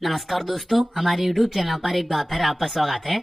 नमस्कार दोस्तों, हमारे YouTube चैनल पर एक बार फिर आपका स्वागत है।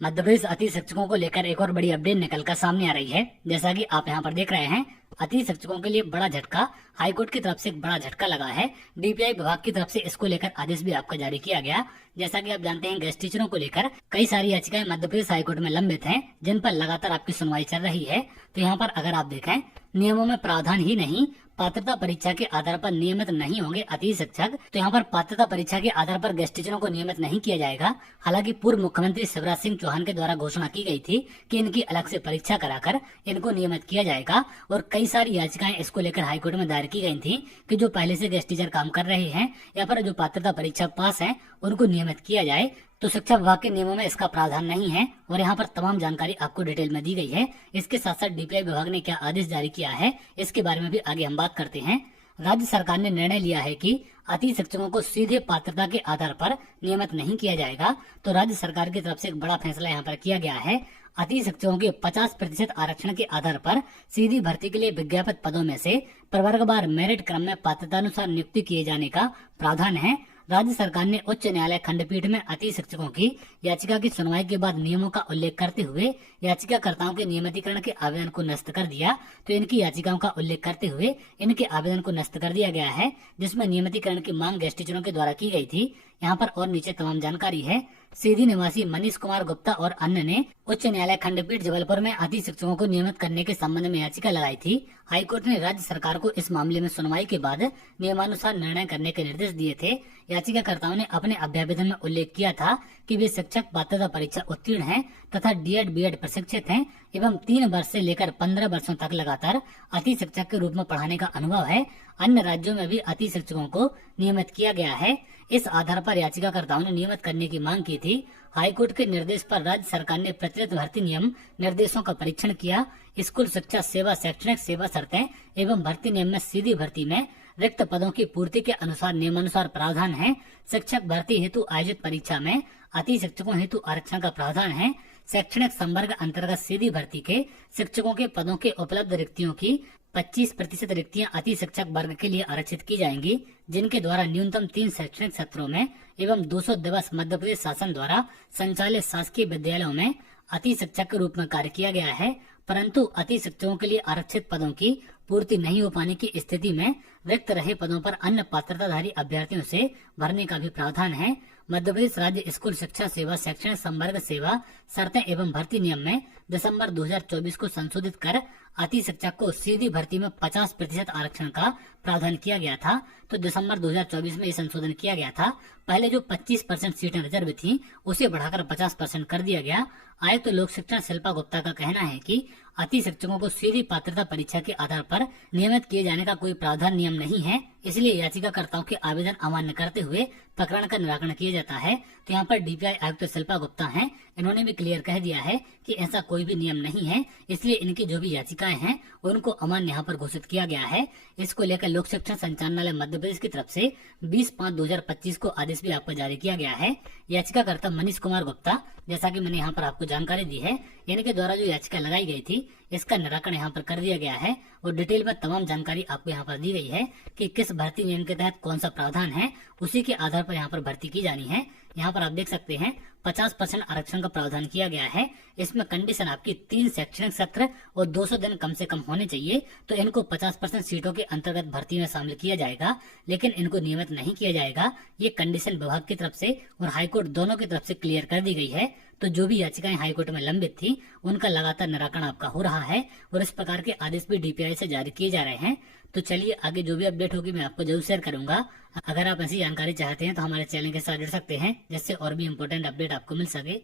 मध्य प्रदेश अति शिक्षकों को लेकर एक और बड़ी अपडेट निकलकर सामने आ रही है। जैसा कि आप यहां पर देख रहे हैं, अति शिक्षकों के लिए बड़ा झटका। हाईकोर्ट की तरफ से एक बड़ा झटका लगा है। डीपीआई विभाग की तरफ से इसको लेकर आदेश भी आपका जारी किया गया। जैसा कि आप जानते हैं, गेस्ट टीचरों को लेकर कई सारी याचिकाएं मध्य प्रदेश हाईकोर्ट में लंबित हैं, जिन पर लगातार आपकी सुनवाई चल रही है। तो यहाँ पर अगर आप देखें, नियमों में प्रावधान ही नहीं, पात्रता परीक्षा के आधार पर नियमित नहीं होंगे अति शिक्षक। तो यहाँ पर पात्रता परीक्षा के आधार पर गेस्ट टीचरों को नियमित नहीं किया जाएगा। हालांकि पूर्व मुख्यमंत्री शिवराज सिंह चौहान के द्वारा घोषणा की गई थी कि इनकी अलग से परीक्षा कराकर इनको नियमित किया जाएगा, और कई सारी याचिकाएं इसको लेकर हाईकोर्ट में दायर की गई थी कि जो पहले से गेस्ट टीचर काम कर रहे हैं या फिर जो पात्रता परीक्षा पास है उनको नियमित किया जाए। तो शिक्षा विभाग के नियमों में इसका प्रावधान नहीं है, और यहाँ पर तमाम जानकारी आपको डिटेल में दी गई है। इसके साथ साथ डीपीआई विभाग ने क्या आदेश जारी किया है, इसके बारे में भी आगे हम बात करते हैं। राज्य सरकार ने निर्णय लिया है कि अति शिक्षकों को सीधे पात्रता के आधार पर नियमित नहीं किया जाएगा। तो राज्य सरकार की तरफ से एक बड़ा फैसला यहाँ पर किया गया है। अति शिक्षकों के 50% आरक्षण के आधार पर सीधी भर्ती के लिए विज्ञापित पदों में से प्रवर्गवार मेरिट क्रम में पात्रतानुसार नियुक्ति किए जाने का प्रावधान है। राज्य सरकार ने उच्च न्यायालय खंडपीठ में अति शिक्षकों की याचिका की सुनवाई के बाद नियमों का उल्लेख करते हुए याचिकाकर्ताओं के नियमितीकरण के आवेदन को निरस्त कर दिया। तो इनकी याचिकाओं का उल्लेख करते हुए इनके आवेदन को निरस्त कर दिया गया है, जिसमें नियमितीकरण की मांग गेस्ट टीचरों के द्वारा की गई थी। यहाँ पर और नीचे तमाम जानकारी है। सीधी निवासी मनीष कुमार गुप्ता और अन्य ने उच्च न्यायालय खंडपीठ जबलपुर में अति शिक्षकों को नियमित करने के संबंध में याचिका लगाई थी। हाईकोर्ट ने राज्य सरकार को इस मामले में सुनवाई के बाद नियमानुसार निर्णय करने के निर्देश दिए थे। याचिकाकर्ताओं ने अपने अभ्यावेदन में उल्लेख किया था कि वे शिक्षक पात्रता परीक्षा उत्तीर्ण हैं तथा डीएड बीएड प्रशिक्षित हैं एवं 3 वर्ष से लेकर 15 वर्षों तक लगातार अति शिक्षक के रूप में पढ़ाने का अनुभव है। अन्य राज्यों में भी अति शिक्षकों को नियमित किया गया है। इस आधार पर याचिकाकर्ताओं ने नियमित करने की मांग की थी। हाईकोर्ट के निर्देश पर राज्य सरकार ने प्रचलित भर्ती नियम निर्देशों का परीक्षण किया। स्कूल शिक्षा सेवा शैक्षणिक सेवा शर्तें एवं भर्ती नियम में सीधी भर्ती में रिक्त पदों की पूर्ति के अनुसार नियमानुसार प्रावधान है। शिक्षक भर्ती हेतु आयोजित परीक्षा में अति शिक्षकों हेतु आरक्षण का प्रावधान है। शैक्षणिक संवर्ग अंतर्गत सीधी भर्ती के शिक्षकों के पदों के उपलब्ध रिक्तियों की 25% रिक्तियां अति शिक्षक वर्ग के लिए आरक्षित की जाएंगी, जिनके द्वारा न्यूनतम 3 शैक्षणिक सत्रों में एवं 200 दिवस मध्य प्रदेश शासन द्वारा संचालित शासकीय विद्यालयों में अति शिक्षक के रूप में कार्य किया गया है। परंतु अति शिक्षकों के लिए आरक्षित पदों की पूर्ति नहीं हो पाने की स्थिति में रिक्त रहे पदों पर अन्य पात्रताधारी अभ्यर्थियों से भरने का भी प्रावधान है। मध्य प्रदेश राज्य स्कूल शिक्षा सेवा शैक्षणिक संवर्ग सेवा शर्तें एवं भर्ती नियम में दिसंबर 2024 को संशोधित कर अति शिक्षक को सीधी भर्ती में 50% आरक्षण का प्रावधान किया गया था। तो दिसंबर 2024 में ये संशोधन किया गया था। पहले जो 25% सीटें रिजर्व थी उसे बढ़ाकर 50% कर दिया गया। आयुक्त लोक शिक्षण शिल्पा गुप्ता का कहना है कि अति शिक्षकों को सीधी पात्रता परीक्षा के आधार पर नियमित किए जाने का कोई प्रावधान नियम नहीं है, इसलिए याचिकाकर्ताओं के आवेदन अमान्य करते हुए प्रकरण का निराकरण किया जाता है। तो यहाँ पर डीपीआई आयुक्त शिल्पा गुप्ता हैं, इन्होंने भी क्लियर कह दिया है कि ऐसा कोई भी नियम नहीं है, इसलिए इनकी जो भी याचिकाएं हैं उनको अमान्य यहाँ पर घोषित किया गया है। इसको लेकर लोक शिक्षण संचालनालय मध्य प्रदेश की तरफ से 20/5/2025 को आदेश भी आपको जारी किया गया है। याचिकाकर्ता मनीष कुमार गुप्ता, जैसा कि मैंने यहाँ पर आपको जानकारी दी है, इनके द्वारा जो याचिका लगाई गई थी इसका निराकरण यहाँ पर कर दिया गया है, और डिटेल में तमाम जानकारी आपको यहाँ पर दी गई है कि किस भर्ती नियम के तहत कौन सा प्रावधान है, उसी के आधार पर यहाँ पर भर्ती की जानी है। यहाँ पर आप देख सकते हैं 50% आरक्षण का प्रावधान किया गया है। इसमें कंडीशन आपकी 3 शैक्षणिक सत्र और 200 दिन कम से कम होने चाहिए। तो इनको 50% सीटों के अंतर्गत भर्ती में शामिल किया जाएगा, लेकिन इनको नियमित नहीं किया जाएगा। ये कंडीशन विभाग की तरफ से और हाईकोर्ट दोनों की तरफ से क्लियर कर दी गई है। तो जो भी याचिकाएं हाईकोर्ट में लंबित थी उनका लगातार निराकरण आपका हो रहा है, और इस प्रकार के आदेश भी डीपीआई से जारी किए जा रहे हैं। तो चलिए आगे जो भी अपडेट होगी मैं आपको जरूर शेयर करूंगा। अगर आप ऐसी जानकारी चाहते हैं तो हमारे चैनल के साथ जुड़ सकते हैं, जिससे और भी इम्पोर्टेंट अपडेट आपको मिल सके।